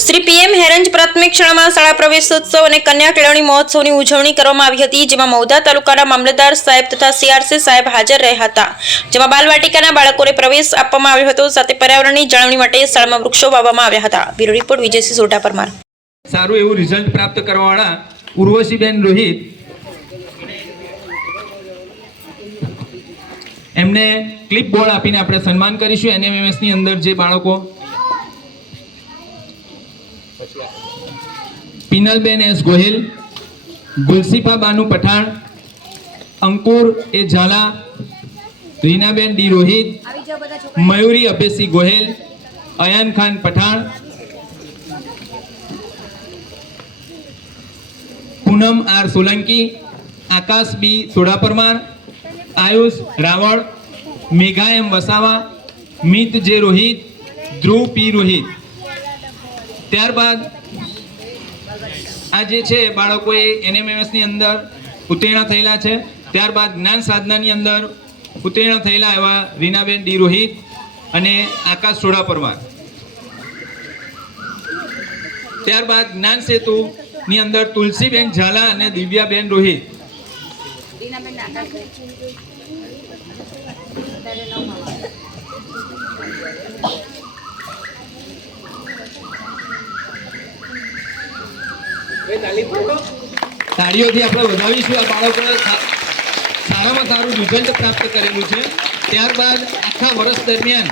Shri PM હેરંજ પ્રાથમિક શાળામાં શાળા પ્રવેશોત્સવ અને કન્યા કેળવણી મહોત્સવની ઉજવણી કરવામાં આવી હતી, જેમાં મહુધા તાલુકાના મામલતદાર સાહેબ તથા સીઆરસી સાહેબ હાજર રહ્યા હતા, જેમાં બાલવાટિકાના બાળકોને પ્રવેશ આપવામાં આવ્યો હતો. સાથે પર્યાવરણની જાળવણી માટે શાળામાં વૃક્ષો વાવવામાં આવ્યા હતા. Bureau report Vijaysinh Sodha Parmar. સારું એવું રિઝલ્ટ પ્રાપ્ત કરવાવાળા ઉર્વશીબેન રોહિત એમને ક્લિપ બોર્ડ આપીને આપણે સન્માન કરીશું. એનએમએમએસ ની અંદર જે બાળકો પિનલબેન એસ ગોહિલ, ગુલસીફા બાનુ પઠાણ, અંકુર એ ઝાલા, રીનાબેન ડી રોહિત, મયુરી અભેસી ગોહિલ, અયાન ખાન પઠાણ, પૂનમ આર સોલંકી, આકાશ બી સોઢા પરમાર, આયુષ રાવળ, મેઘા એમ વસાવા, મિત જે રોહિત, ધ્રુવ પી રોહિત. ત્યારબાદ આ જે છે બાળકોએ એનએમએમએસ ની અંદર ઉત્તીર્ણ થયેલા છે. ત્યારબાદ જ્ઞાન સાધનાની અંદર ઉત્તીર્ણ થયેલા એવા રીનાબેન ડી રોહિત અને આકાશ સોઢા પરમાર. ત્યારબાદ જ્ઞાન સેતુ ની અંદર તુલસીબેન ઝાલા અને દિવ્યાબેન રોહિત. તાળીઓથી આપણે વધાવીશું. આ બાળકોએ સારામાં સારું રિઝલ્ટ પ્રાપ્ત કરેલું છે. ત્યારબાદ આખા વર્ષ દરમિયાન